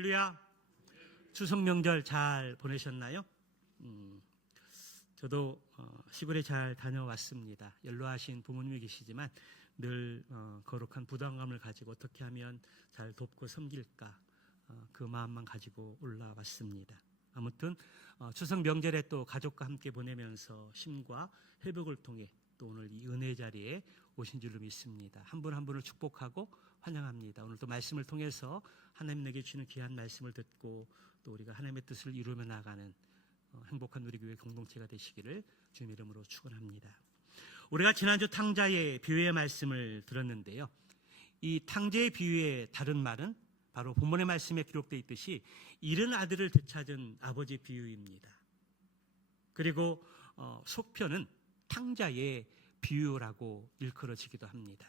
할렐루야. 추석 명절 잘 보내셨나요? 저도 시골에 잘 다녀왔습니다. 연로하신 부모님이 계시지만 늘 거룩한 부담감을 가지고 어떻게 하면 잘 돕고 섬길까 그 마음만 가지고 올라왔습니다. 아무튼 추석 명절에 또 가족과 함께 보내면서 힘과 회복을 통해 또 오늘 이 은혜 자리에 오신 줄로 믿습니다. 한 분 한 분을 축복하고 환영합니다. 오늘도 말씀을 통해서 하나님 내게 주시는 귀한 말씀을 듣고 또 우리가 하나님의 뜻을 이루며 나가는 행복한 우리 교회 공동체가 되시기를 주님 이름으로 축원합니다. 우리가 지난주 탕자의 비유의 말씀을 들었는데요. 이 탕자의 비유의 다른 말은 바로 본문의 말씀에 기록되어 있듯이 잃은 아들을 되찾은 아버지 비유입니다. 그리고 속편은 탕자의 비유라고 일컬어지기도 합니다.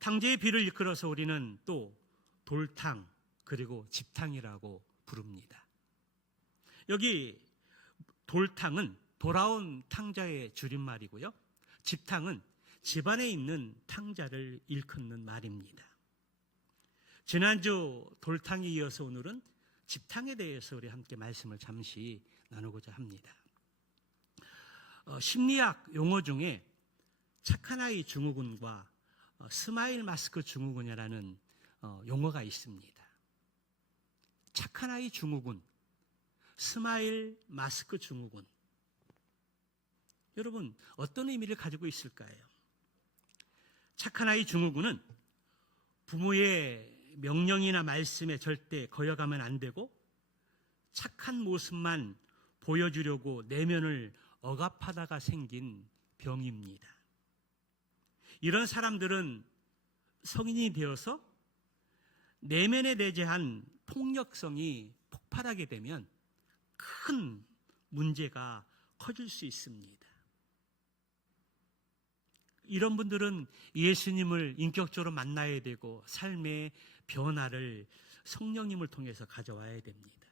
탕자의 비유를 일컬어서 우리는 또 돌탕 그리고 집탕이라고 부릅니다. 여기 돌탕은 돌아온 탕자의 줄임말이고요. 집탕은 집안에 있는 탕자를 일컫는 말입니다. 지난주 돌탕에 이어서 오늘은 집탕에 대해서 우리 함께 말씀을 잠시 나누고자 합니다. 심리학 용어 중에 착한 아이 증후군과 스마일 마스크 증후군이라는 용어가 있습니다. 착한 아이 증후군, 스마일 마스크 증후군. 여러분, 어떤 의미를 가지고 있을까요? 착한 아이 증후군은 부모의 명령이나 말씀에 절대 거역하면 안 되고 착한 모습만 보여주려고 내면을 억압하다가 생긴 병입니다. 이런 사람들은 성인이 되어서 내면에 내재한 폭력성이 폭발하게 되면 큰 문제가 커질 수 있습니다. 이런 분들은 예수님을 인격적으로 만나야 되고 삶의 변화를 성령님을 통해서 가져와야 됩니다.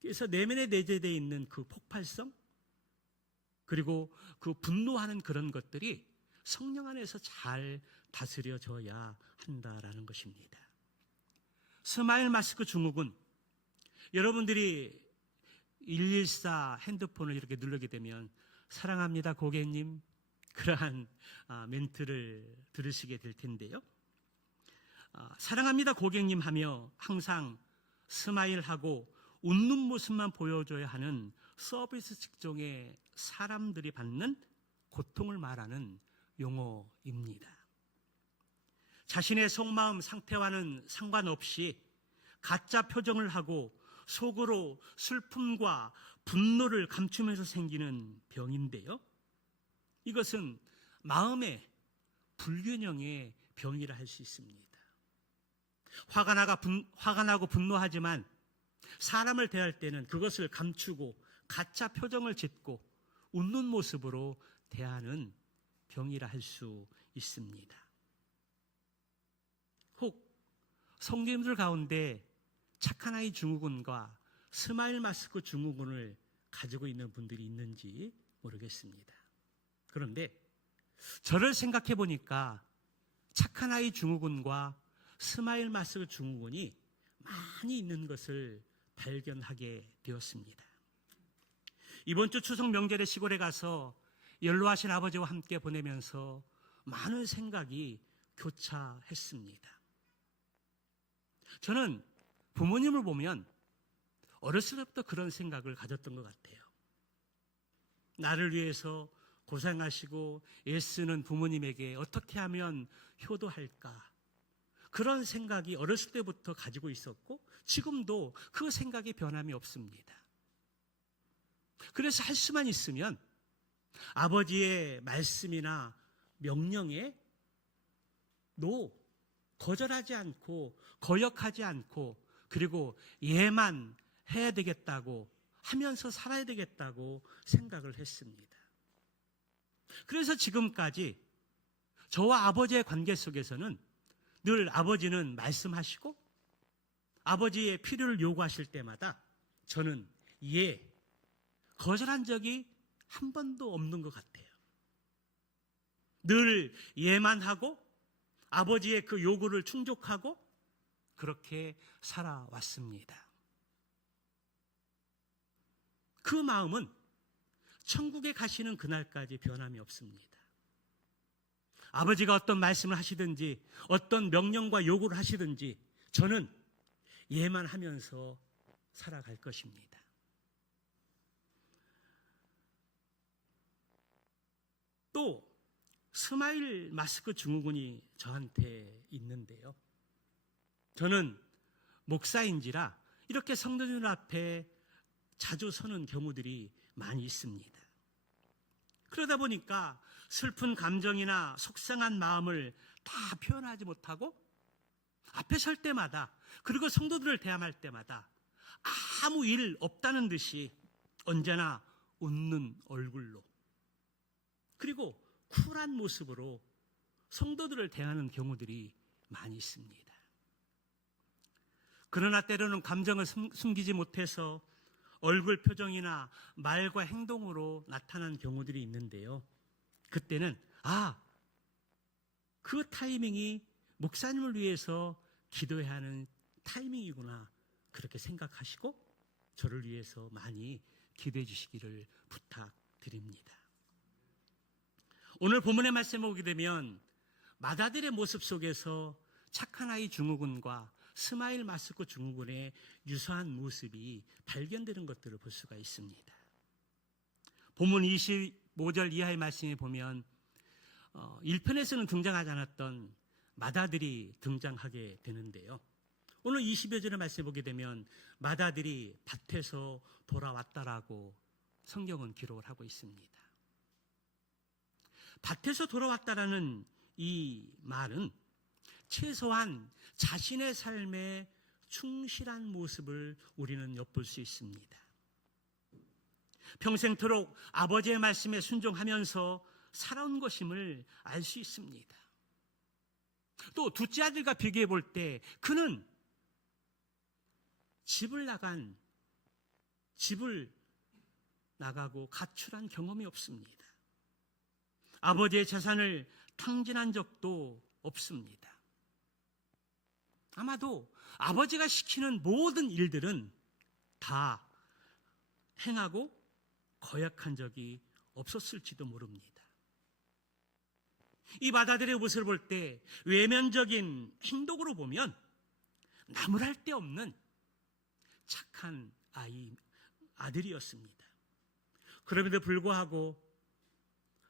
그래서 내면에 내재되어 있는 그 폭발성 그리고 그 분노하는 그런 것들이 성령 안에서 잘 다스려져야 한다라는 것입니다. 스마일 마스크 증후군, 여러분들이 114 핸드폰을 이렇게 누르게 되면 사랑합니다 고객님 그러한 멘트를 들으시게 될 텐데요. 사랑합니다 고객님 하며 항상 스마일하고 웃는 모습만 보여줘야 하는 서비스 직종의 사람들이 받는 고통을 말하는 용어입니다. 자신의 속마음 상태와는 상관없이 가짜 표정을 하고 속으로 슬픔과 분노를 감추면서 생기는 병인데요. 이것은 마음의 불균형의 병이라 할 수 있습니다. 화가 나고 분노하지만 사람을 대할 때는 그것을 감추고 가짜 표정을 짓고 웃는 모습으로 대하는 병이라 할 수 있습니다. 혹 성도님들 가운데 착한 아이 증후군과 스마일 마스크 증후군을 가지고 있는 분들이 있는지 모르겠습니다. 그런데 저를 생각해 보니까 착한 아이 증후군과 스마일 마스크 증후군이 많이 있는 것을 발견하게 되었습니다. 이번 주 추석 명절에 시골에 가서 연로하신 아버지와 함께 보내면서 많은 생각이 교차했습니다. 저는 부모님을 보면 어렸을 때부터 그런 생각을 가졌던 것 같아요. 나를 위해서 고생하시고 애쓰는 부모님에게 어떻게 하면 효도할까? 그런 생각이 어렸을 때부터 가지고 있었고 지금도 그 생각이 변함이 없습니다. 그래서 할 수만 있으면 아버지의 말씀이나 명령에 거절하지 않고 거역하지 않고 그리고 예만 해야 되겠다고 하면서 살아야 되겠다고 생각을 했습니다. 그래서 지금까지 저와 아버지의 관계 속에서는 늘 아버지는 말씀하시고 아버지의 필요를 요구하실 때마다 저는 거절한 적이 한 번도 없는 것 같아요. 늘 예만 하고 아버지의 그 요구를 충족하고 그렇게 살아왔습니다. 그 마음은 천국에 가시는 그날까지 변함이 없습니다. 아버지가 어떤 말씀을 하시든지 어떤 명령과 요구를 하시든지 저는 예만 하면서 살아갈 것입니다. 또 스마일 마스크 증후군이 저한테 있는데요. 저는 목사인지라 이렇게 성도들 앞에 자주 서는 경우들이 많이 있습니다. 그러다 보니까 슬픈 감정이나 속상한 마음을 다 표현하지 못하고 앞에 설 때마다, 그리고 성도들을 대함할 때마다 아무 일 없다는 듯이 언제나 웃는 얼굴로, 그리고 쿨한 모습으로 성도들을 대하는 경우들이 많이 있습니다. 그러나 때로는 감정을 숨기지 못해서 얼굴 표정이나 말과 행동으로 나타난 경우들이 있는데요. 그때는 그 타이밍이 목사님을 위해서 기도해야 하는 타이밍이구나, 그렇게 생각하시고 저를 위해서 많이 기도해 주시기를 부탁드립니다. 오늘 본문의 말씀을 보게 되면 맏아들의 모습 속에서 착한 아이 증후군과 스마일 마스크 증후군의 유사한 모습이 발견되는 것들을 볼 수가 있습니다. 본문 25절 이하의 말씀에 보면 1편에서는 등장하지 않았던 맏아들이 등장하게 되는데요. 오늘 20여 절의 말씀을 보게 되면 맏아들이 밭에서 돌아왔다라고 성경은 기록을 하고 있습니다. 밭에서 돌아왔다라는 이 말은 최소한 자신의 삶에 충실한 모습을 우리는 엿볼 수 있습니다. 평생토록 아버지의 말씀에 순종하면서 살아온 것임을 알 수 있습니다. 또 둘째 아들과 비교해 볼 때 그는 집을 나가고 가출한 경험이 없습니다. 아버지의 재산을 탕진한 적도 없습니다. 아마도 아버지가 시키는 모든 일들은 다 행하고 거역한 적이 없었을지도 모릅니다. 이 맏아들의 모습을 볼 때 외면적인 행동으로 보면 나무랄 데 없는 착한 아들이었습니다. 그럼에도 불구하고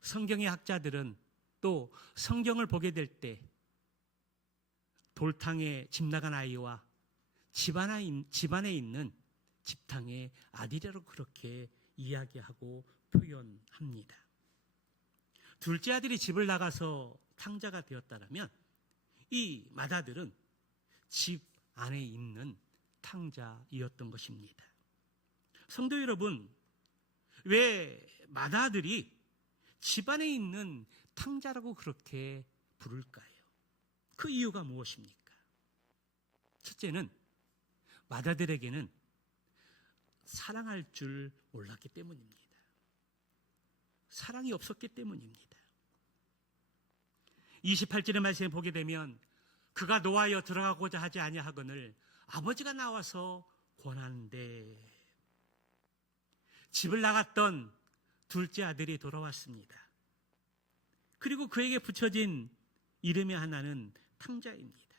성경의 학자들은 또 성경을 보게 될 때 돌탕에 집 나간 아이와 집안에 있는 집탕의 아들이라고 그렇게 이야기하고 표현합니다. 둘째 아들이 집을 나가서 탕자가 되었다면 이 맏아들은 집 안에 있는 탕자이었던 것입니다. 성도 여러분, 왜 맏아들이 집안에 있는 탕자라고 그렇게 부를까요? 그 이유가 무엇입니까? 첫째는 맏아들에게는 사랑할 줄 몰랐기 때문입니다. 사랑이 없었기 때문입니다. 28절의 말씀을 보게 되면 그가 노하여 들어가고자 하지 아니하거늘 아버지가 나와서 권하는데, 집을 나갔던 둘째 아들이 돌아왔습니다. 그리고 그에게 붙여진 이름의 하나는 탕자입니다.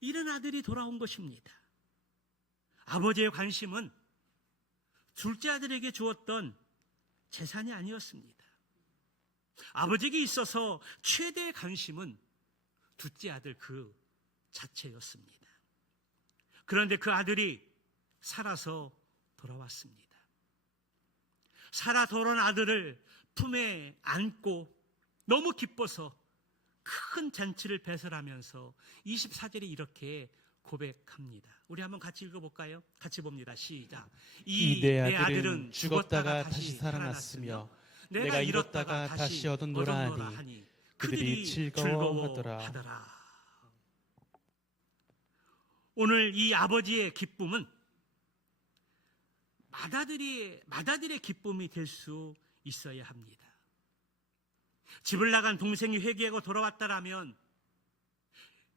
이런 아들이 돌아온 것입니다. 아버지의 관심은 둘째 아들에게 주었던 재산이 아니었습니다. 아버지에게 있어서 최대의 관심은 둘째 아들 그 자체였습니다. 그런데 그 아들이 살아서 돌아왔습니다. 살아 돌아온 아들을 품에 안고 너무 기뻐서 큰 잔치를 배설하면서 24절에 이렇게 고백합니다. 우리 한번 같이 읽어볼까요? 같이 봅니다. 시작. 이 내 아들은 죽었다가 다시 살아났으며 내가 잃었다가 다시 얻었노라 하니 그들이 즐거워하더라. 오늘 이 아버지의 기쁨은 맏아들의 기쁨이 될 수 있어야 합니다. 집을 나간 동생이 회개하고 돌아왔다라면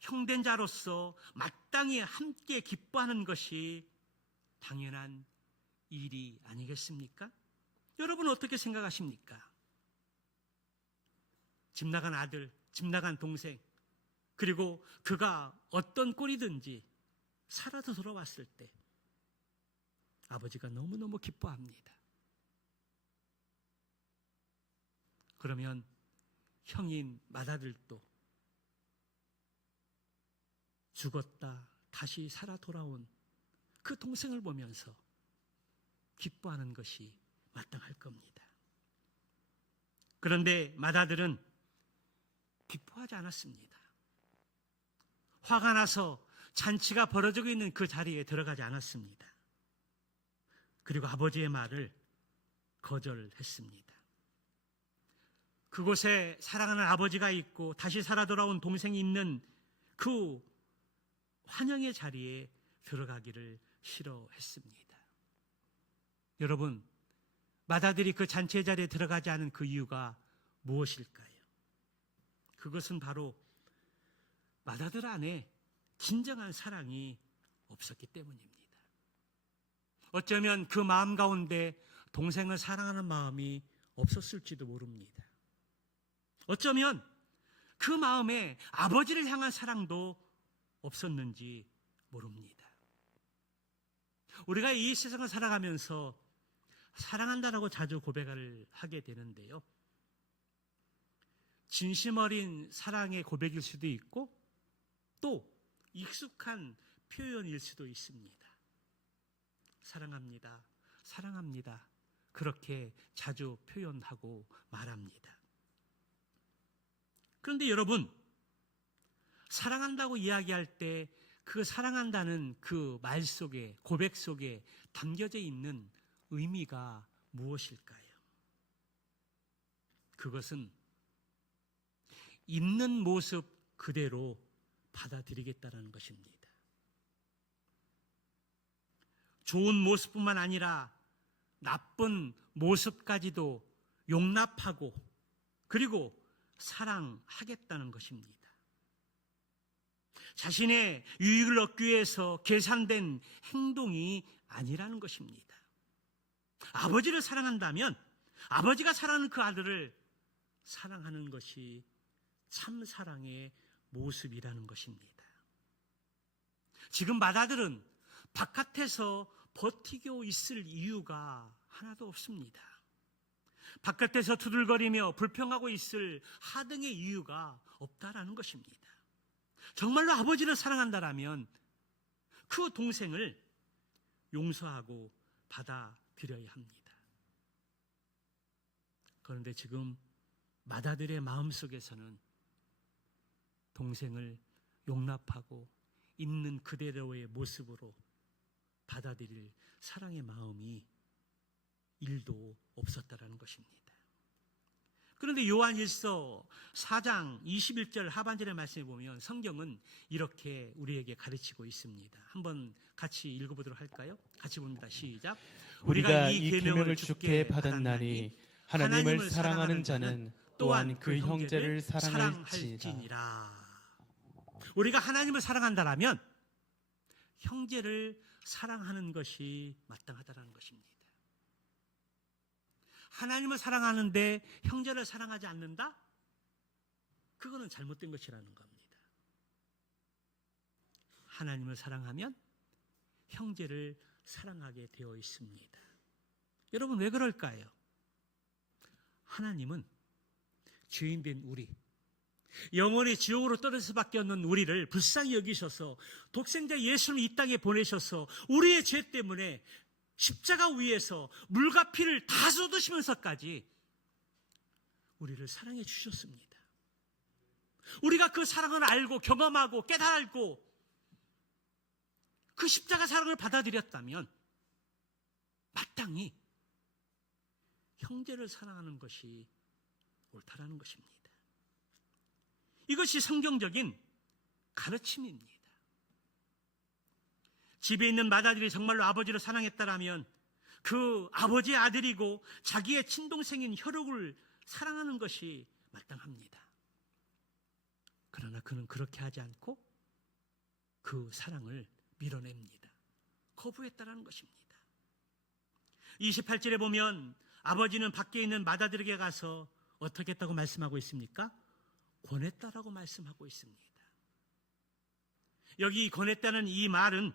형된 자로서 마땅히 함께 기뻐하는 것이 당연한 일이 아니겠습니까? 여러분 어떻게 생각하십니까? 집 나간 아들, 집 나간 동생, 그리고 그가 어떤 꼴이든지 살아서 돌아왔을 때 아버지가 너무너무 기뻐합니다. 그러면 형인 맏아들도 죽었다 다시 살아 돌아온 그 동생을 보면서 기뻐하는 것이 마땅할 겁니다. 그런데 맏아들은 기뻐하지 않았습니다. 화가 나서 잔치가 벌어지고 있는 그 자리에 들어가지 않았습니다. 그리고 아버지의 말을 거절했습니다. 그곳에 사랑하는 아버지가 있고 다시 살아 돌아온 동생이 있는 그 환영의 자리에 들어가기를 싫어했습니다. 여러분, 맏아들이 그 잔치의 자리에 들어가지 않은 그 이유가 무엇일까요? 그것은 바로 맏아들 안에 진정한 사랑이 없었기 때문입니다. 어쩌면 그 마음 가운데 동생을 사랑하는 마음이 없었을지도 모릅니다. 어쩌면 그 마음에 아버지를 향한 사랑도 없었는지 모릅니다. 우리가 이 세상을 살아가면서 사랑한다라고 자주 고백을 하게 되는데요. 진심 어린 사랑의 고백일 수도 있고 또 익숙한 표현일 수도 있습니다. 사랑합니다. 사랑합니다. 그렇게 자주 표현하고 말합니다. 그런데 여러분, 사랑한다고 이야기할 때 그 사랑한다는 그 말 속에, 고백 속에 담겨져 있는 의미가 무엇일까요? 그것은 있는 모습 그대로 받아들이겠다는 것입니다. 좋은 모습뿐만 아니라 나쁜 모습까지도 용납하고 그리고 사랑하겠다는 것입니다. 자신의 유익을 얻기 위해서 계산된 행동이 아니라는 것입니다. 아버지를 사랑한다면 아버지가 사랑하는 그 아들을 사랑하는 것이 참 사랑의 모습이라는 것입니다. 지금 맏아들은 바깥에서 버티고 있을 이유가 하나도 없습니다. 바깥에서 투들거리며 불평하고 있을 하등의 이유가 없다라는 것입니다. 정말로 아버지를 사랑한다라면 그 동생을 용서하고 받아들여야 합니다. 그런데 지금 맏아들의 마음속에서는 동생을 용납하고 있는 그대로의 모습으로 받아들일 사랑의 마음이 1도 없었다라는 것입니다. 그런데 요한 1서 4장 21절 하반절의 말씀에 보면 성경은 이렇게 우리에게 가르치고 있습니다. 한번 같이 읽어보도록 할까요? 같이 봅니다. 시작. 우리가 이 계명을 주께 받았나니 하나님을 사랑하는 자는 또한 그 형제를 사랑할지니라. 우리가 하나님을 사랑한다라면 형제를 사랑하는 것이 마땅하다는 것입니다. 하나님을 사랑하는데 형제를 사랑하지 않는다? 그거는 잘못된 것이라는 겁니다. 하나님을 사랑하면 형제를 사랑하게 되어 있습니다. 여러분 왜 그럴까요? 하나님은 죄인된 우리, 영원히 지옥으로 떨어질 수밖에 없는 우리를 불쌍히 여기셔서 독생자 예수를 이 땅에 보내셔서 우리의 죄 때문에 십자가 위에서 물과 피를 다 쏟으시면서까지 우리를 사랑해 주셨습니다. 우리가 그 사랑을 알고 경험하고 깨달고 그 십자가 사랑을 받아들였다면 마땅히 형제를 사랑하는 것이 옳다라는 것입니다. 이것이 성경적인 가르침입니다. 집에 있는 맏아들이 정말로 아버지를 사랑했다라면 그 아버지의 아들이고 자기의 친동생인 혈육을 사랑하는 것이 마땅합니다. 그러나 그는 그렇게 하지 않고 그 사랑을 밀어냅니다. 거부했다라는 것입니다. 28절에 보면 아버지는 밖에 있는 맏아들에게 가서 어떻게 했다고 말씀하고 있습니까? 권했다라고 말씀하고 있습니다. 여기 권했다는 이 말은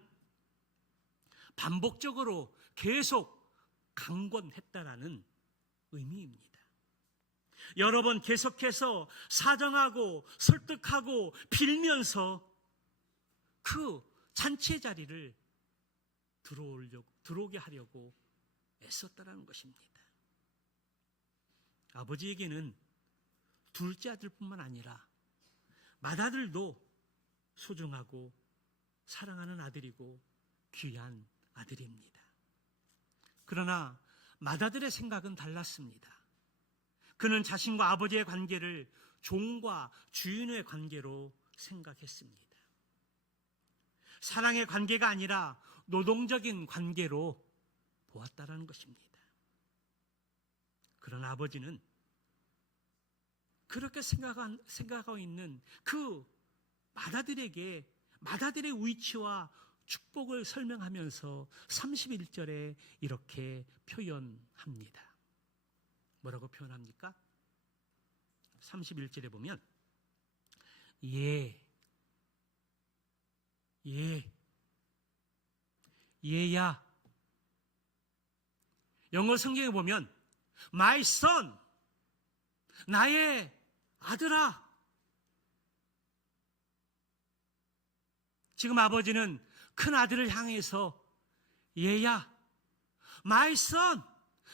반복적으로 계속 강권했다라는 의미입니다. 여러 번 계속해서 사정하고 설득하고 빌면서 그 잔치의 자리를 들어오게 하려고 애썼다라는 것입니다. 아버지에게는 둘째 아들뿐만 아니라 맏아들도 소중하고 사랑하는 아들이고 귀한 아들입니다. 그러나 맏아들의 생각은 달랐습니다. 그는 자신과 아버지의 관계를 종과 주인의 관계로 생각했습니다. 사랑의 관계가 아니라 노동적인 관계로 보았다라는 것입니다. 그러나 아버지는 그렇게 생각하고 있는 그 맏아들에게 맏아들의 위치와 축복을 설명하면서 31절에 이렇게 표현합니다. 뭐라고 표현합니까? 31절에 보면 얘야. 영어 성경에 보면 My son, 나의 아들아. 지금 아버지는 큰 아들을 향해서 얘야, My son,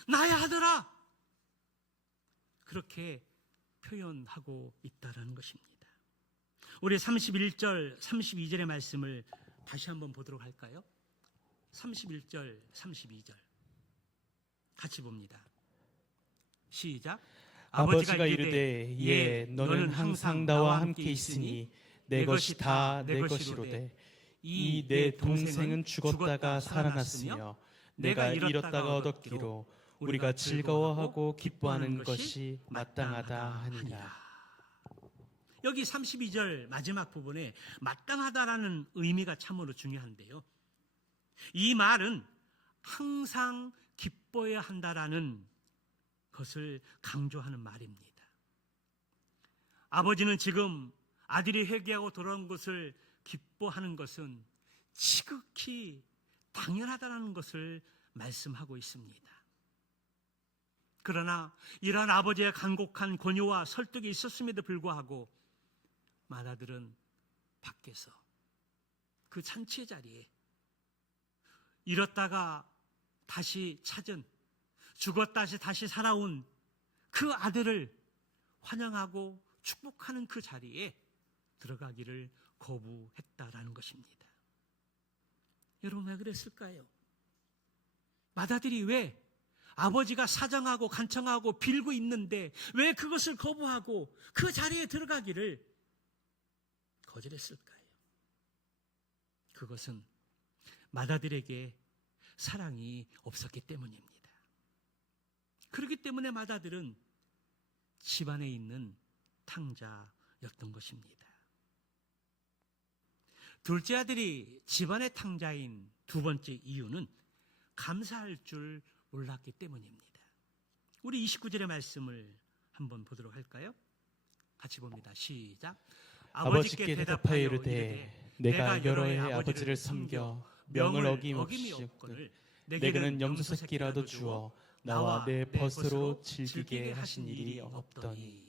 나의 아들아. 그렇게 표현하고 있다는 것입니다. 우리 31절, 32절의 말씀을 다시 한번 보도록 할까요? 31절, 32절 같이 봅니다. 시작. 아버지가 이르되 예 너는 항상 나와 함께 있으니 내 것이 다 내 것이로되 이 내 동생은 죽었다가 살아났으며 내가 잃었다가 얻었기로 우리가 즐거워하고 기뻐하는 것이 마땅하다 하니라. 여기 32절 마지막 부분에 마땅하다라는 의미가 참으로 중요한데요. 이 말은 항상 기뻐해야 한다라는 것을 강조하는 말입니다. 아버지는 지금 아들이 회개하고 돌아온 것을 기뻐하는 것은 지극히 당연하다는 것을 말씀하고 있습니다. 그러나 이러한 아버지의 간곡한 권유와 설득이 있었음에도 불구하고 맏아들은 밖에서 그 잔치의 자리에 잃었다가 다시 찾은, 죽었다 다시 살아온 그 아들을 환영하고 축복하는 그 자리에 들어가기를 거부했다라는 것입니다. 여러분 왜 그랬을까요? 맏아들이 왜 아버지가 사정하고 간청하고 빌고 있는데 왜 그것을 거부하고 그 자리에 들어가기를 거절했을까요? 그것은 맏아들에게 사랑이 없었기 때문입니다. 그렇기 때문에 맏아들은 집안에 있는 탕자였던 것입니다. 둘째 아들이 집안의 탕자인 두 번째 이유는 감사할 줄 몰랐기 때문입니다. 우리 29절의 말씀을 한번 보도록 할까요? 같이 봅니다. 시작. 아버지께 대답하여 이르되 내가 여러 해 아버지를 섬겨 명을 어김없이 없거늘 내게는 염소새끼라도 주어 나와 내 벗으로 즐기게 하신 일이 없더니.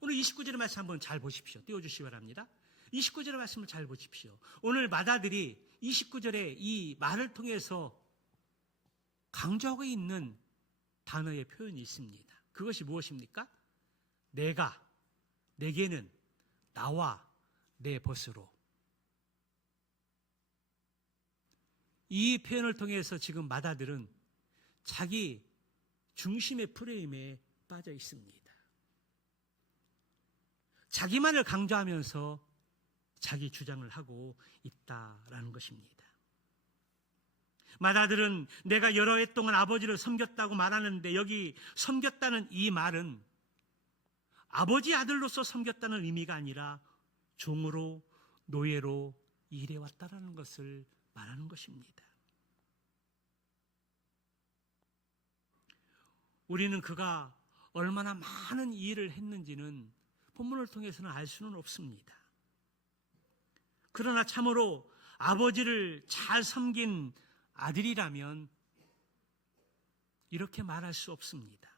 오늘 29절의 말씀 한번 잘 보십시오. 띄워주시기 바랍니다. 29절의 말씀을 잘 보십시오. 오늘 맏아들이 29절에 이 말을 통해서 강조하고 있는 단어의 표현이 있습니다. 그것이 무엇입니까? 내게는 나와 내 벗으로. 이 표현을 통해서 지금 맏아들은 자기 중심의 프레임에 빠져 있습니다. 자기만을 강조하면서 자기 주장을 하고 있다라는 것입니다. 맏아들은 내가 여러 해 동안 아버지를 섬겼다고 말하는데 여기 섬겼다는 이 말은 아버지 아들로서 섬겼다는 의미가 아니라 종으로 노예로 일해 왔다라는 것을 말하는 것입니다. 우리는 그가 얼마나 많은 일을 했는지는 본문을 통해서는 알 수는 없습니다. 그러나 참으로 아버지를 잘 섬긴 아들이라면 이렇게 말할 수 없습니다.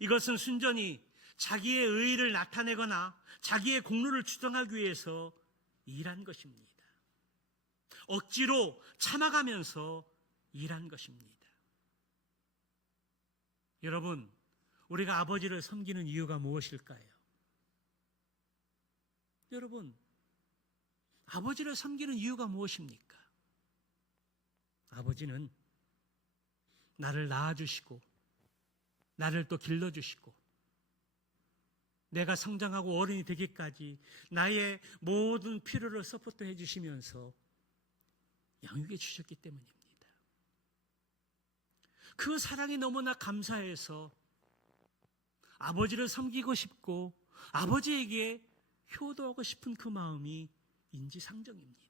이것은 순전히 자기의 의의를 나타내거나 자기의 공로를 주장하기 위해서 일한 것입니다. 억지로 참아가면서 일한 것입니다. 여러분, 우리가 아버지를 섬기는 이유가 무엇일까요? 여러분, 아버지를 섬기는 이유가 무엇입니까? 아버지는 나를 낳아주시고 나를 또 길러주시고 내가 성장하고 어른이 되기까지 나의 모든 필요를 서포트해 주시면서 양육해 주셨기 때문입니다. 그 사랑이 너무나 감사해서 아버지를 섬기고 싶고 아버지에게 효도하고 싶은 그 마음이 인지상정입니다.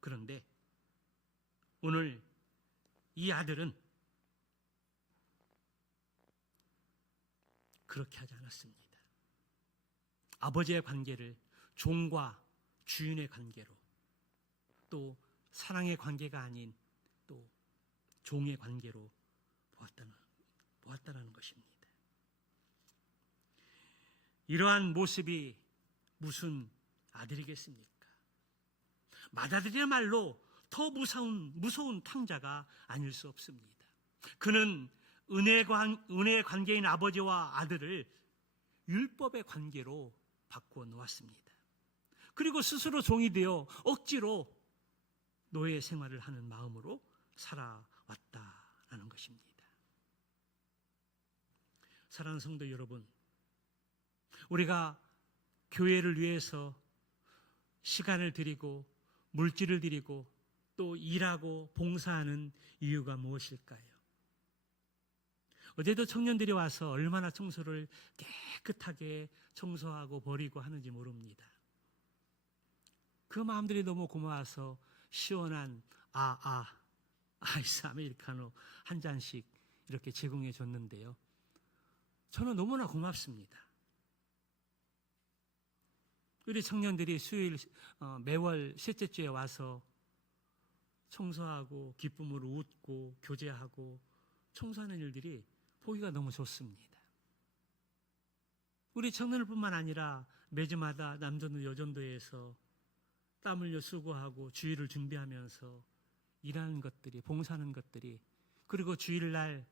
그런데 오늘 이 아들은 그렇게 하지 않았습니다. 아버지의 관계를 종과 주인의 관계로, 또 사랑의 관계가 아닌 또 종의 관계로 보았다는 것입니다. 이러한 모습이 무슨 아들이겠습니까? 맏아들의 말로 더 무서운 탕자가 아닐 수 없습니다. 그는 은혜의 관계인 아버지와 아들을 율법의 관계로 바꾸어 놓았습니다. 그리고 스스로 종이 되어 억지로 노예 생활을 하는 마음으로 살아왔다라는 것입니다. 사랑하는 성도 여러분, 우리가 교회를 위해서 시간을 드리고 물질을 드리고 또 일하고 봉사하는 이유가 무엇일까요? 어제도 청년들이 와서 얼마나 청소를 깨끗하게 청소하고 버리고 하는지 모릅니다. 그 마음들이 너무 고마워서 시원한 아이스 아메리카노 한 잔씩 이렇게 제공해 줬는데요. 저는 너무나 고맙습니다. 우리 청년들이 매월 셋째 주에 와서 청소하고 기쁨으로 웃고 교제하고 청소하는 일들이 보기가 너무 좋습니다. 우리 청년들뿐만 아니라 매주마다 남전도 여전도에서 땀 흘려 수고하고 주일을 준비하면서 일하는 것들이, 봉사하는 것들이, 그리고 주일날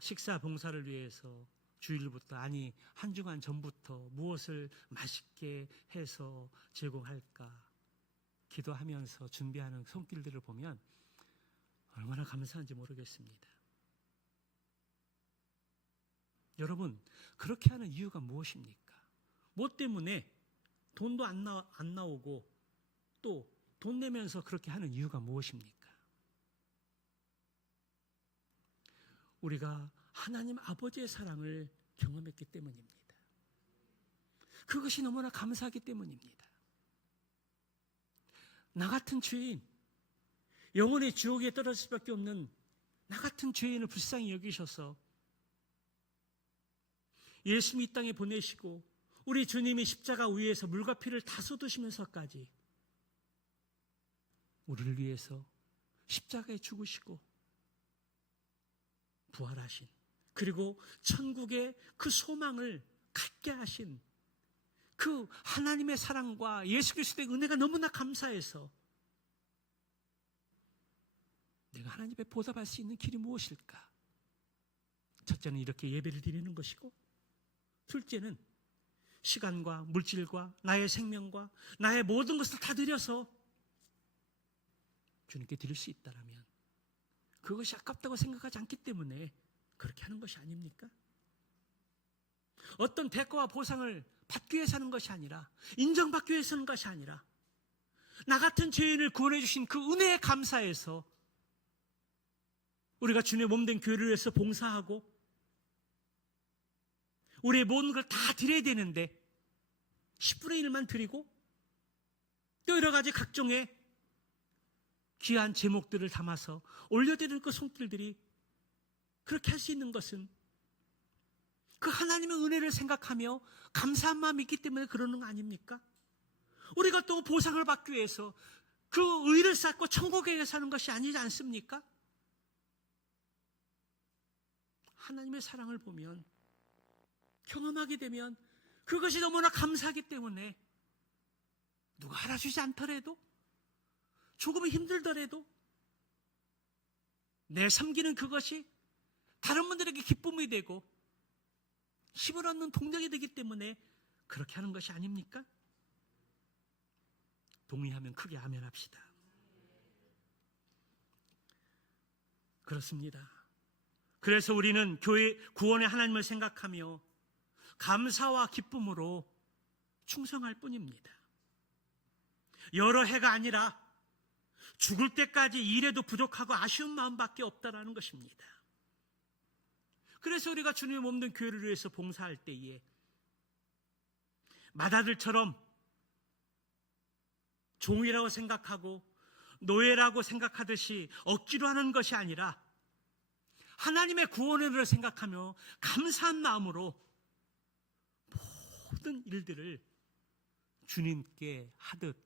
식사 봉사를 위해서 주일부터, 아니 한 주간 전부터 무엇을 맛있게 해서 제공할까 기도하면서 준비하는 손길들을 보면 얼마나 감사한지 모르겠습니다. 여러분, 그렇게 하는 이유가 무엇입니까? 뭐 때문에 돈도 안 나오고 또 돈 내면서 그렇게 하는 이유가 무엇입니까? 우리가 하나님 아버지의 사랑을 경험했기 때문입니다. 그것이 너무나 감사하기 때문입니다. 나 같은 죄인, 영원히 지옥에 떨어질 수밖에 없는 나 같은 죄인을 불쌍히 여기셔서 예수님 이 땅에 보내시고 우리 주님이 십자가 위에서 물과 피를 다 쏟으시면서까지 우리를 위해서 십자가에 죽으시고 부활하신, 그리고 천국의 그 소망을 갖게 하신 그 하나님의 사랑과 예수 그리스도의 은혜가 너무나 감사해서 내가 하나님 앞에 보답할 수 있는 길이 무엇일까? 첫째는 이렇게 예배를 드리는 것이고, 둘째는 시간과 물질과 나의 생명과 나의 모든 것을 다 드려서 주님께 드릴 수 있다라면 그것이 아깝다고 생각하지 않기 때문에 그렇게 하는 것이 아닙니까? 어떤 대가와 보상을 받기 위해서 하는 것이 아니라, 인정받기 위해서 하는 것이 아니라, 나 같은 죄인을 구원해 주신 그 은혜에 감사해서 우리가 주님의 몸된 교회를 위해서 봉사하고 우리의 모든 걸 다 드려야 되는데 10분의 1만 드리고 또 여러 가지 각종의 귀한 제목들을 담아서 올려드릴 그 손길들이 그렇게 할 수 있는 것은 그 하나님의 은혜를 생각하며 감사한 마음이 있기 때문에 그러는 거 아닙니까? 우리가 또 보상을 받기 위해서 그 의를 쌓고 천국에 사는 것이 아니지 않습니까? 하나님의 사랑을 보면, 경험하게 되면 그것이 너무나 감사하기 때문에 누가 알아주지 않더라도, 조금 힘들더라도 내 섬기는 그것이 다른 분들에게 기쁨이 되고 힘을 얻는 동력이 되기 때문에 그렇게 하는 것이 아닙니까? 동의하면 크게 아멘 합시다. 그렇습니다. 그래서 우리는 교회 구원의 하나님을 생각하며 감사와 기쁨으로 충성할 뿐입니다. 여러 해가 아니라 죽을 때까지 일해도 부족하고 아쉬운 마음밖에 없다라는 것입니다. 그래서 우리가 주님의 몸된 교회를 위해서 봉사할 때에 맏아들처럼 종이라고 생각하고 노예라고 생각하듯이 억지로 하는 것이 아니라 하나님의 구원을 생각하며 감사한 마음으로 모든 일들을 주님께 하듯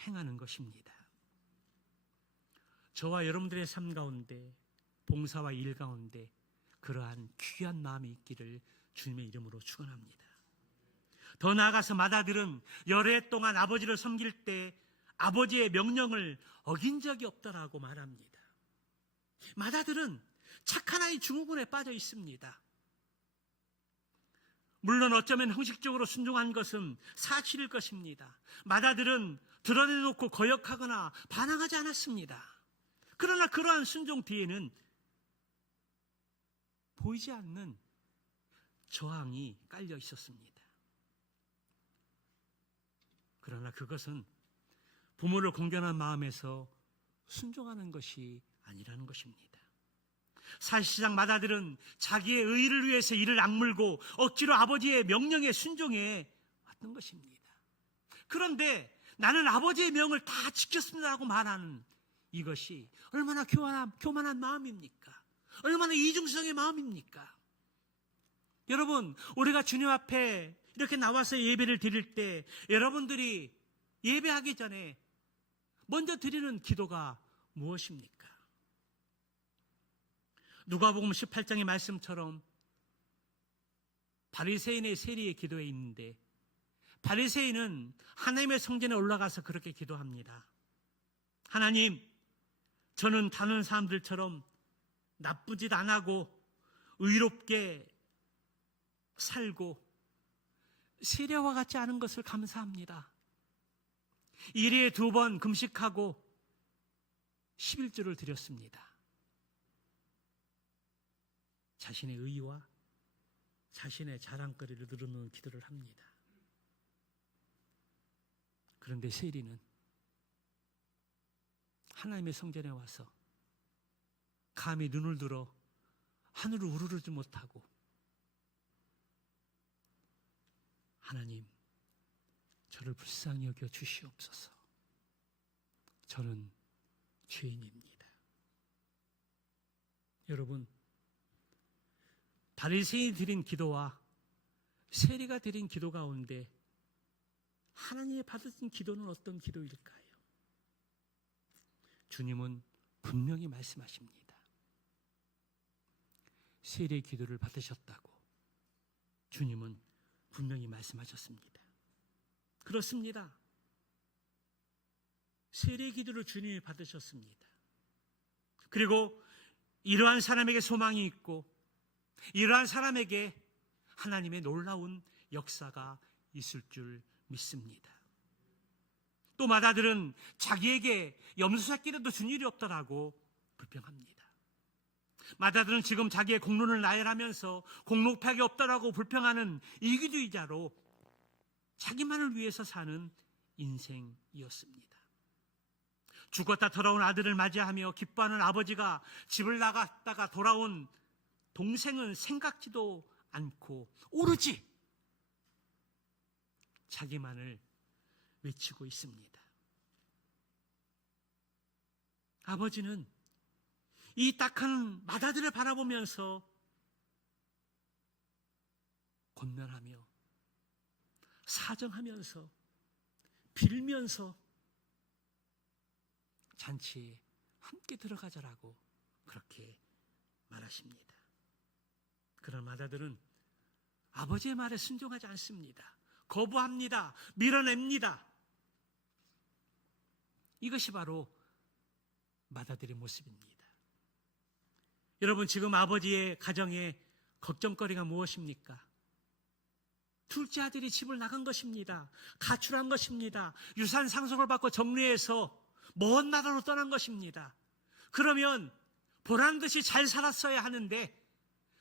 행하는 것입니다. 저와 여러분들의 삶 가운데, 봉사와 일 가운데 그러한 귀한 마음이 있기를 주님의 이름으로 축원합니다. 더 나아가서 맏아들은 여러 해 동안 아버지를 섬길 때 아버지의 명령을 어긴 적이 없다라고 말합니다. 맏아들은 착한 아이 증후군에 빠져 있습니다. 물론 어쩌면 형식적으로 순종한 것은 사실일 것입니다. 맏아들은 드러내놓고 거역하거나 반항하지 않았습니다. 그러나 그러한 순종 뒤에는 보이지 않는 저항이 깔려 있었습니다. 그러나 그것은 부모를 공경한 마음에서 순종하는 것이 아니라는 것입니다. 사실상 맏아들은 자기의 의를 위해서 이를 악물고 억지로 아버지의 명령에 순종해 왔던 것입니다. 그런데 나는 아버지의 명을 다 지켰습니다라고 말하는 이것이 얼마나 교만한 마음입니까? 얼마나 이중성의 마음입니까? 여러분, 우리가 주님 앞에 이렇게 나와서 예배를 드릴 때 여러분들이 예배하기 전에 먼저 드리는 기도가 무엇입니까? 누가복음 18장의 말씀처럼 바리새인의 세리의 기도에 있는데, 바리새인은 하나님의 성전에 올라가서 그렇게 기도합니다. 하나님, 저는 다른 사람들처럼 나쁜 짓 안 하고 의롭게 살고 세례와 같지 않은 것을 감사합니다. 1회에 2번 금식하고 11조를 드렸습니다. 자신의 의와 자신의 자랑거리를 늘어놓는 기도를 합니다. 그런데 세리는 하나님의 성전에 와서 감히 눈을 들어 하늘을 우러르지 못하고, 하나님, 저를 불쌍히 여겨 주시옵소서. 저는 죄인입니다. 여러분, 바리새인이 드린 기도와 세리가 드린 기도 가운데 하나님이 받으신 기도는 어떤 기도일까요? 주님은 분명히 말씀하십니다. 세리의 기도를 받으셨다고 주님은 분명히 말씀하셨습니다. 그렇습니다. 세리의 기도를 주님이 받으셨습니다. 그리고 이러한 사람에게 소망이 있고 이러한 사람에게 하나님의 놀라운 역사가 있을 줄 믿습니다. 또 맏아들은 자기에게 염소새끼라도 준 일이 없다라고 불평합니다. 맏아들은 지금 자기의 공로를 나열하면서 공로팩이 없다라고 불평하는 이기주의자로 자기만을 위해서 사는 인생이었습니다. 죽었다 돌아온 아들을 맞이하며 기뻐하는 아버지가 집을 나갔다가 돌아온 동생은 생각지도 않고 오로지 자기만을 외치고 있습니다. 아버지는 이 딱한 맏아들을 바라보면서 권면하며 사정하면서 빌면서 잔치에 함께 들어가자라고 그렇게 말하십니다. 그런 맏아들은 아버지의 말에 순종하지 않습니다. 거부합니다. 밀어냅니다. 이것이 바로 맏아들의 모습입니다. 여러분, 지금 아버지의 가정에 걱정거리가 무엇입니까? 둘째 아들이 집을 나간 것입니다. 가출한 것입니다. 유산 상속을 받고 정리해서 먼 나라로 떠난 것입니다. 그러면 보란 듯이 잘 살았어야 하는데,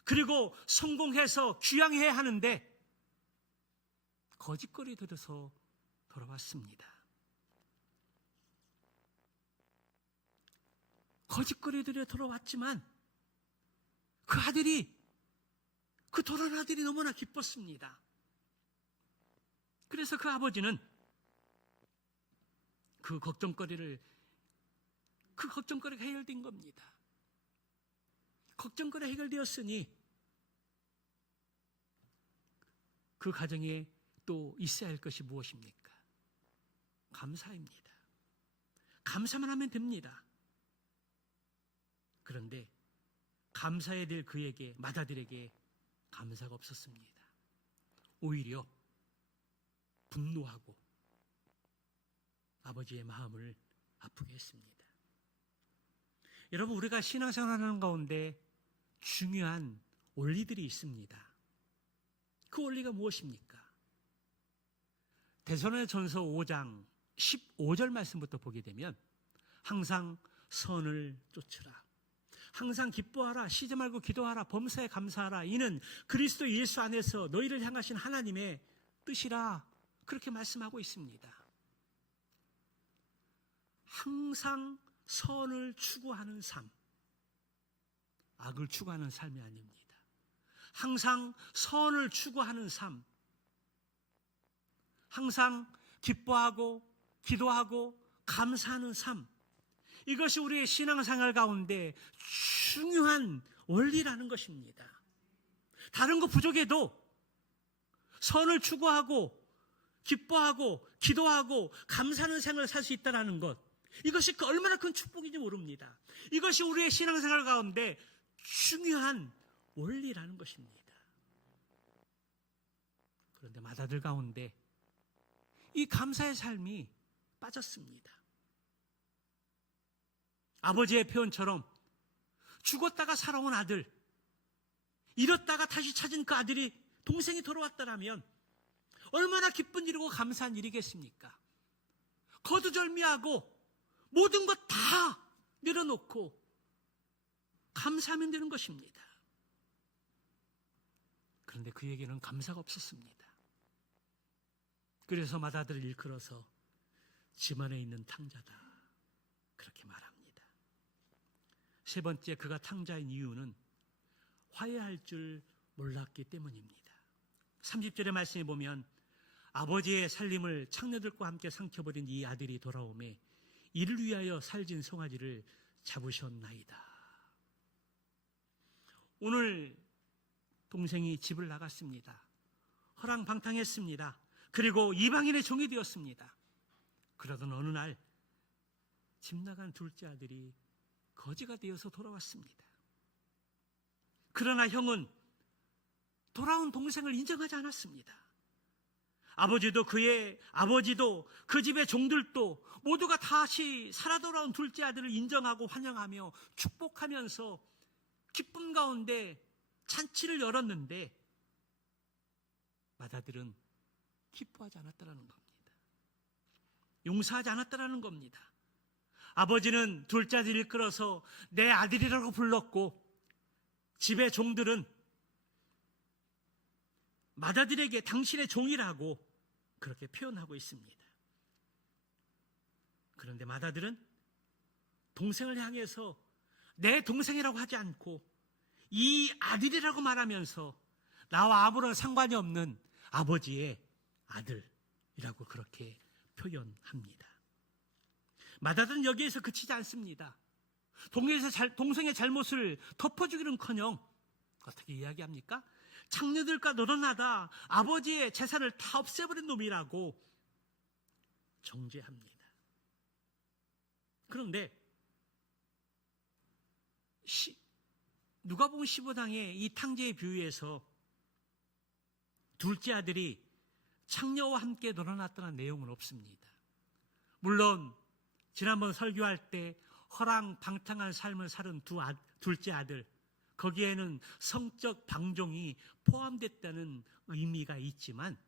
그리고 성공해서 귀향해야 하는데 거짓거리 들어서 돌아왔습니다. 거짓거리 들여 돌아왔지만 그 아들이, 그 돌아온 아들이 너무나 기뻤습니다. 그래서 그 아버지는 그 걱정거리가 해결된 겁니다. 걱정거리가 해결되었으니 그 가정에 또 있어야 할 것이 무엇입니까? 감사입니다. 감사만 하면 됩니다. 그런데 감사해야 될 그에게, 맏아들에게 감사가 없었습니다. 오히려 분노하고 아버지의 마음을 아프게 했습니다. 여러분, 우리가 신앙생활하는 가운데 중요한 원리들이 있습니다. 그 원리가 무엇입니까? 데살로니가전서 5장 15절 말씀부터 보게 되면 항상 선을 쫓으라, 항상 기뻐하라, 쉬지 말고 기도하라, 범사에 감사하라, 이는 그리스도 예수 안에서 너희를 향하신 하나님의 뜻이라, 그렇게 말씀하고 있습니다. 항상 선을 추구하는 삶, 악을 추구하는 삶이 아닙니다. 항상 선을 추구하는 삶, 항상 기뻐하고 기도하고 감사하는 삶, 이것이 우리의 신앙생활 가운데 중요한 원리라는 것입니다. 다른 거 부족해도 선을 추구하고 기뻐하고 기도하고 감사하는 생활을 살 수 있다는 것, 이것이 얼마나 큰 축복인지 모릅니다. 이것이 우리의 신앙생활 가운데 중요한 원리라는 것입니다. 그런데 맏아들 가운데 이 감사의 삶이 빠졌습니다. 아버지의 표현처럼 죽었다가 살아온 아들, 잃었다가 다시 찾은 그 아들이, 동생이 돌아왔다라면 얼마나 기쁜 일이고 감사한 일이겠습니까? 거두절미하고 모든 것 다 내려놓고 감사하면 되는 것입니다. 그런데 그에게는 감사가 없었습니다. 그래서 맏아들을 일컬어서 집안에 있는 탕자다, 그렇게 말합니다. 세 번째, 그가 탕자인 이유는 화해할 줄 몰랐기 때문입니다. 30절의 말씀에 보면 아버지의 살림을 창녀들과 함께 삼켜버린 이 아들이 돌아오매 이를 위하여 살진 송아지를 잡으셨나이다. 오늘 동생이 집을 나갔습니다. 허랑방탕했습니다. 그리고 이방인의 종이 되었습니다. 그러던 어느 날 집 나간 둘째 아들이 거지가 되어서 돌아왔습니다. 그러나 형은 돌아온 동생을 인정하지 않았습니다. 아버지도 그 집의 종들도 모두가 다시 살아 돌아온 둘째 아들을 인정하고 환영하며 축복하면서 기쁨 가운데 잔치를 열었는데 맏아들은 기뻐하지 않았다는 겁니다. 용서하지 않았다는 겁니다. 아버지는 둘째 아들을 끌어서 내 아들이라고 불렀고, 집의 종들은 맏아들에게 당신의 종이라고 그렇게 표현하고 있습니다. 그런데 맏아들은 동생을 향해서 내 동생이라고 하지 않고 이 아들이라고 말하면서 나와 아무런 상관이 없는 아버지의 아들이라고 그렇게 표현합니다. 마다들은 여기에서 그치지 않습니다. 동생의 잘못을 덮어주기는커녕 어떻게 이야기합니까? 창녀들과 놀아나다 아버지의 재산을 다 없애버린 놈이라고 정죄합니다. 그런데 누가복음 15장의 이 탕자의 비유에서 둘째 아들이 창녀와 함께 놀아났다는 내용은 없습니다. 물론 지난번 설교할 때 허랑방탕한 삶을 사는 둘째 아들, 거기에는 성적 방종이 포함됐다는 의미가 있지만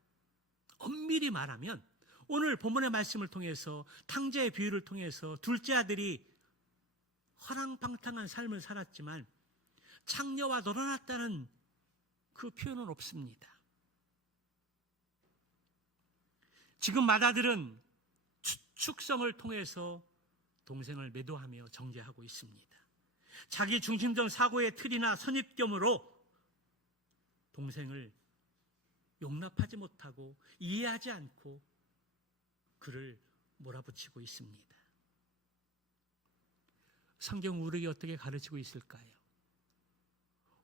엄밀히 말하면 오늘 본문의 말씀을 통해서 탕자의 비유를 통해서 둘째 아들이 허랑방탕한 삶을 살았지만 창녀와 놀아났다는 그 표현은 없습니다. 지금 맏아들은 축성을 통해서 동생을 매도하며 정죄하고 있습니다. 자기 중심적 사고의 틀이나 선입견으로 동생을 용납하지 못하고 이해하지 않고 그를 몰아붙이고 있습니다. 성경 우리에게 어떻게 가르치고 있을까요?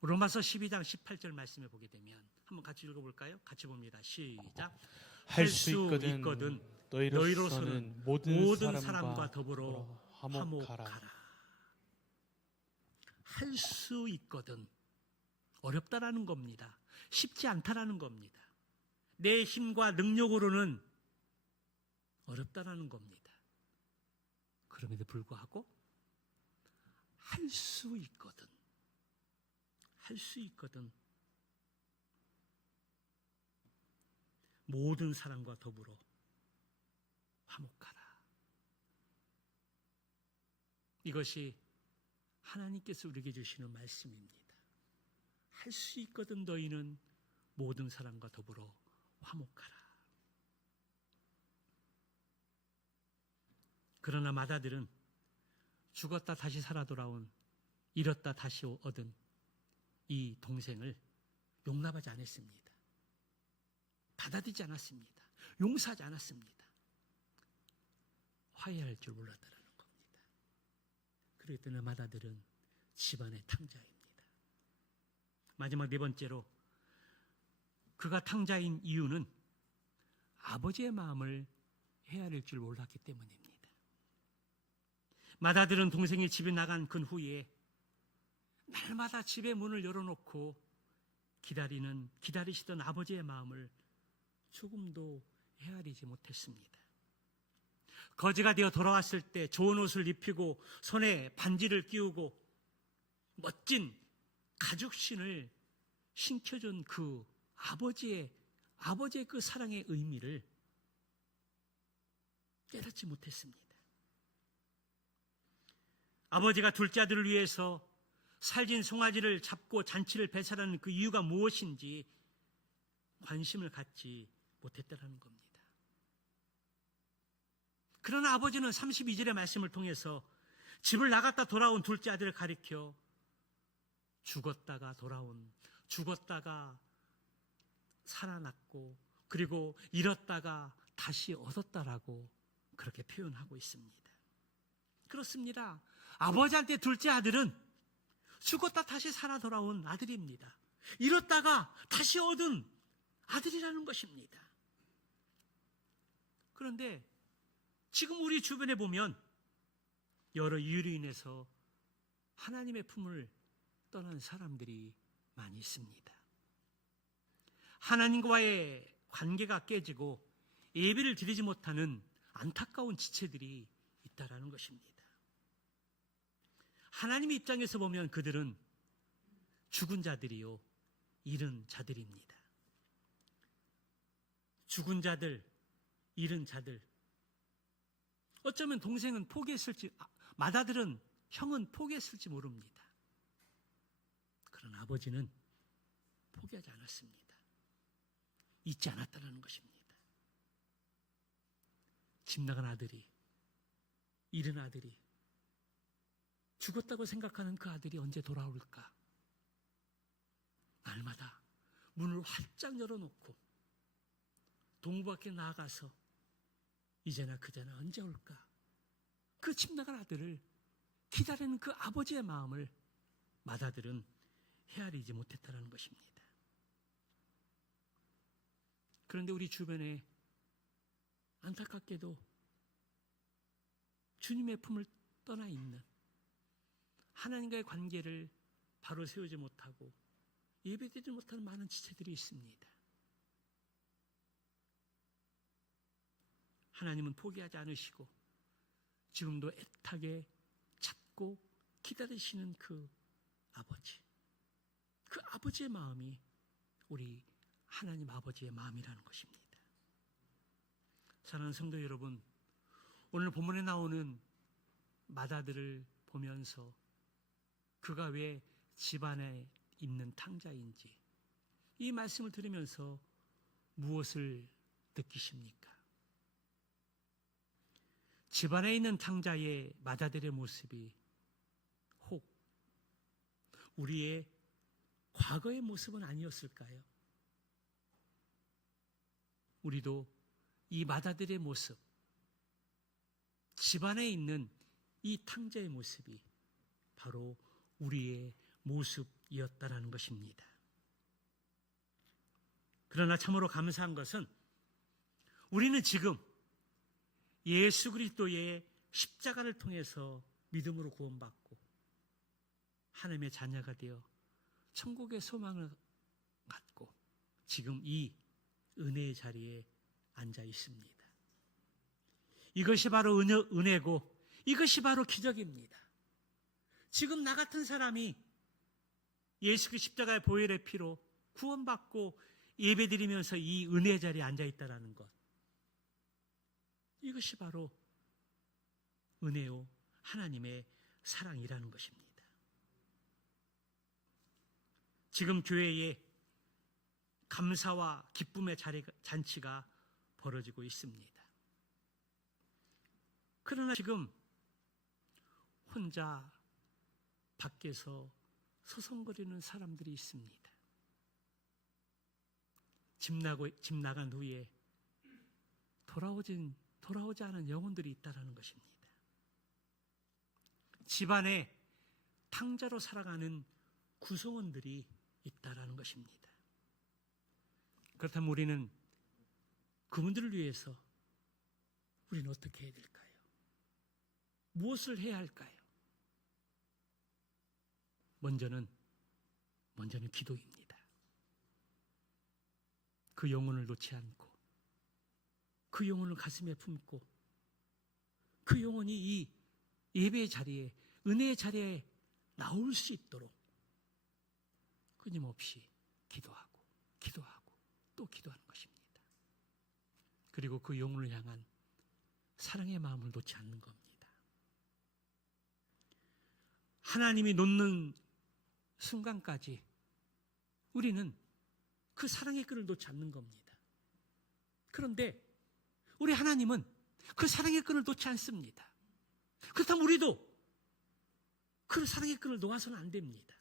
로마서 12장 18절 말씀에 보게 되면 한번 같이 읽어볼까요? 같이 봅니다. 시작. 할 수 있거든 너희로서는 모든 사람과 더불어 화목하라. 할 수 있거든. 어렵다라는 겁니다. 쉽지 않다라는 겁니다. 내 힘과 능력으로는 어렵다라는 겁니다. 그럼에도 불구하고 할 수 있거든. 할 수 있거든. 모든 사람과 더불어 화목하라. 이것이 하나님께서 우리에게 주시는 말씀입니다. 할 수 있거든 너희는 모든 사람과 더불어 화목하라. 그러나 맏아들은 죽었다 다시 살아 돌아온, 잃었다 다시 얻은 이 동생을 용납하지 않았습니다. 받아들이지 않았습니다. 용서하지 않았습니다. 화해할 줄 몰랐다는 겁니다. 그렇기 때문에 맏아들은 집안의 탕자입니다. 마지막 네 번째로 그가 탕자인 이유는 아버지의 마음을 헤아릴 줄 몰랐기 때문입니다. 맏아들은 동생이 집에 나간 그 후에 날마다 집의 문을 열어놓고 기다리시던 아버지의 마음을 조금도 헤아리지 못했습니다. 거지가 되어 돌아왔을 때 좋은 옷을 입히고 손에 반지를 끼우고 멋진 가죽신을 신겨준 그 아버지의 그 사랑의 의미를 깨닫지 못했습니다. 아버지가 둘째 아들을 위해서 살진 송아지를 잡고 잔치를 배설하는 그 이유가 무엇인지 관심을 갖지 못했다는 겁니다. 그러나 아버지는 32절의 말씀을 통해서 집을 나갔다 돌아온 둘째 아들을 가리켜 죽었다가 살아났고 그리고 잃었다가 다시 얻었다라고 그렇게 표현하고 있습니다. 그렇습니다. 아버지한테 둘째 아들은 죽었다 다시 살아 돌아온 아들입니다. 잃었다가 다시 얻은 아들이라는 것입니다. 그런데 지금 우리 주변에 보면 여러 이유로 인해서 하나님의 품을 떠난 사람들이 많이 있습니다. 하나님과의 관계가 깨지고 예배를 드리지 못하는 안타까운 지체들이 있다라는 것입니다. 하나님의 입장에서 보면 그들은 죽은 자들이요, 잃은 자들입니다. 죽은 자들, 잃은 자들. 어쩌면 동생은 포기했을지, 맏아들은 형은 포기했을지 모릅니다. 그러나 아버지는 포기하지 않았습니다. 잊지 않았다는 것입니다. 집 나간 아들이, 잃은 아들이, 죽었다고 생각하는 그 아들이 언제 돌아올까? 날마다 문을 활짝 열어놓고 동부 밖에 나아가서 이제나 그제나 언제 올까? 그 집 나간 아들을 기다리는 그 아버지의 마음을 맏아들은 헤아리지 못했다는 것입니다. 그런데 우리 주변에 안타깝게도 주님의 품을 떠나 있는, 하나님과의 관계를 바로 세우지 못하고 예배드리지 못하는 많은 지체들이 있습니다. 하나님은 포기하지 않으시고 지금도 애타게 찾고 기다리시는 그 아버지, 그 아버지의 마음이 우리 하나님 아버지의 마음이라는 것입니다. 사랑하는 성도 여러분, 오늘 본문에 나오는 맏아들을 보면서 그가 왜 집안에 있는 탕자인지, 이 말씀을 들으면서 무엇을 느끼십니까? 집안에 있는 탕자의 맏아들의 모습이 혹 우리의 과거의 모습은 아니었을까요? 우리도 이 맏아들의 모습, 집안에 있는 이 탕자의 모습이 바로 우리의 모습이었다라는 것입니다. 그러나 참으로 감사한 것은 우리는 지금 예수 그리스도의 십자가를 통해서 믿음으로 구원받고 하나님의 자녀가 되어 천국의 소망을 갖고 지금 이 은혜의 자리에 앉아 있습니다. 이것이 바로 은혜고 이것이 바로 기적입니다. 지금 나 같은 사람이 예수 그리스도 십자가의 보혈의 피로 구원받고 예배드리면서 이 은혜의 자리에 앉아 있다는 것, 이것이 바로 은혜요 하나님의 사랑이라는 것입니다. 지금 교회에 감사와 기쁨의 잔치가 벌어지고 있습니다. 그러나 지금 혼자 밖에서 서성거리는 사람들이 있습니다. 집 나간 후에 돌아오지 않은 영혼들이 있다는 것입니다. 집안에 탕자로 살아가는 구성원들이 있다는 것입니다. 그렇다면 우리는 그분들을 위해서 우리는 어떻게 해야 될까요? 무엇을 해야 할까요? 먼저는 기도입니다. 그 영혼을 놓지 않고 그 영혼을 가슴에 품고 그 영혼이 이 예배의 자리에, 은혜의 자리에 나올 수 있도록 끊임없이 기도하고 또 기도하는 것입니다. 그리고 그 영혼을 향한 사랑의 마음을 놓지 않는 겁니다. 하나님이 놓는 순간까지 우리는 그 사랑의 끈을 놓지 않는 겁니다. 그런데 우리 하나님은 그 사랑의 끈을 놓지 않습니다. 그렇다면 우리도 그 사랑의 끈을 놓아서는 안 됩니다.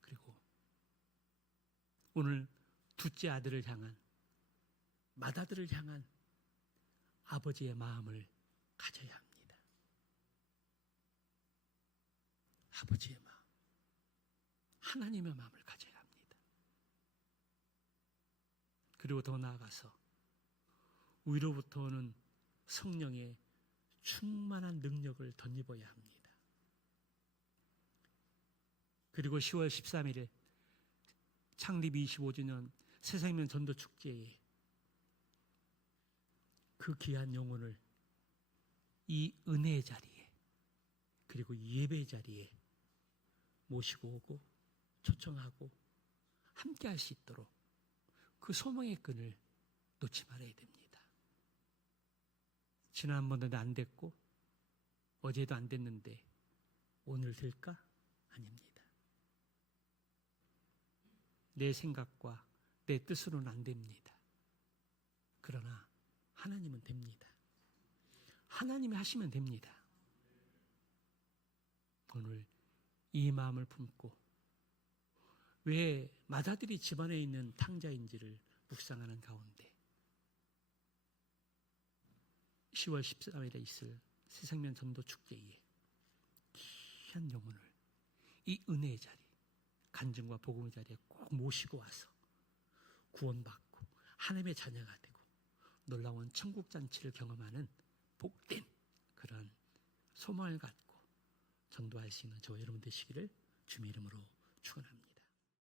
그리고 오늘 둘째 아들을 향한, 맏아들을 향한 아버지의 마음을 가져야 합니다. 아버지의 마음, 하나님의 마음을 가져야 합니다. 그리고 더 나아가서 위로부터 오는 성령의 충만한 능력을 덧입어야 합니다. 그리고 10월 13일에 창립 25주년 새생명 전도 축제에 그 귀한 영혼을 이 은혜의 자리에, 그리고 이 예배의 자리에 모시고 오고 초청하고 함께 할 수 있도록 그 소망의 끈을 놓지 말아야 됩니다. 지난번에도 안 됐고 어제도 안 됐는데 오늘 될까? 아닙니다. 내 생각과 내 뜻으로는 안 됩니다. 그러나 하나님은 됩니다. 하나님이 하시면 됩니다. 오늘 이 마음을 품고 왜 맏아들이 집안에 있는 탕자인지를 묵상하는 가운데 10월 13일에 있을 새생명 전도 축제에 귀한 영혼을 이 은혜의 자리, 간증과 복음의 자리에 꼭 모시고 와서 구원받고 하나님의 자녀가 되고 놀라운 천국 잔치를 경험하는 복된 그런 소망을 갖고 전도할 수 있는 저와 여러분 되시기를 주님의 이름으로 축원합니다.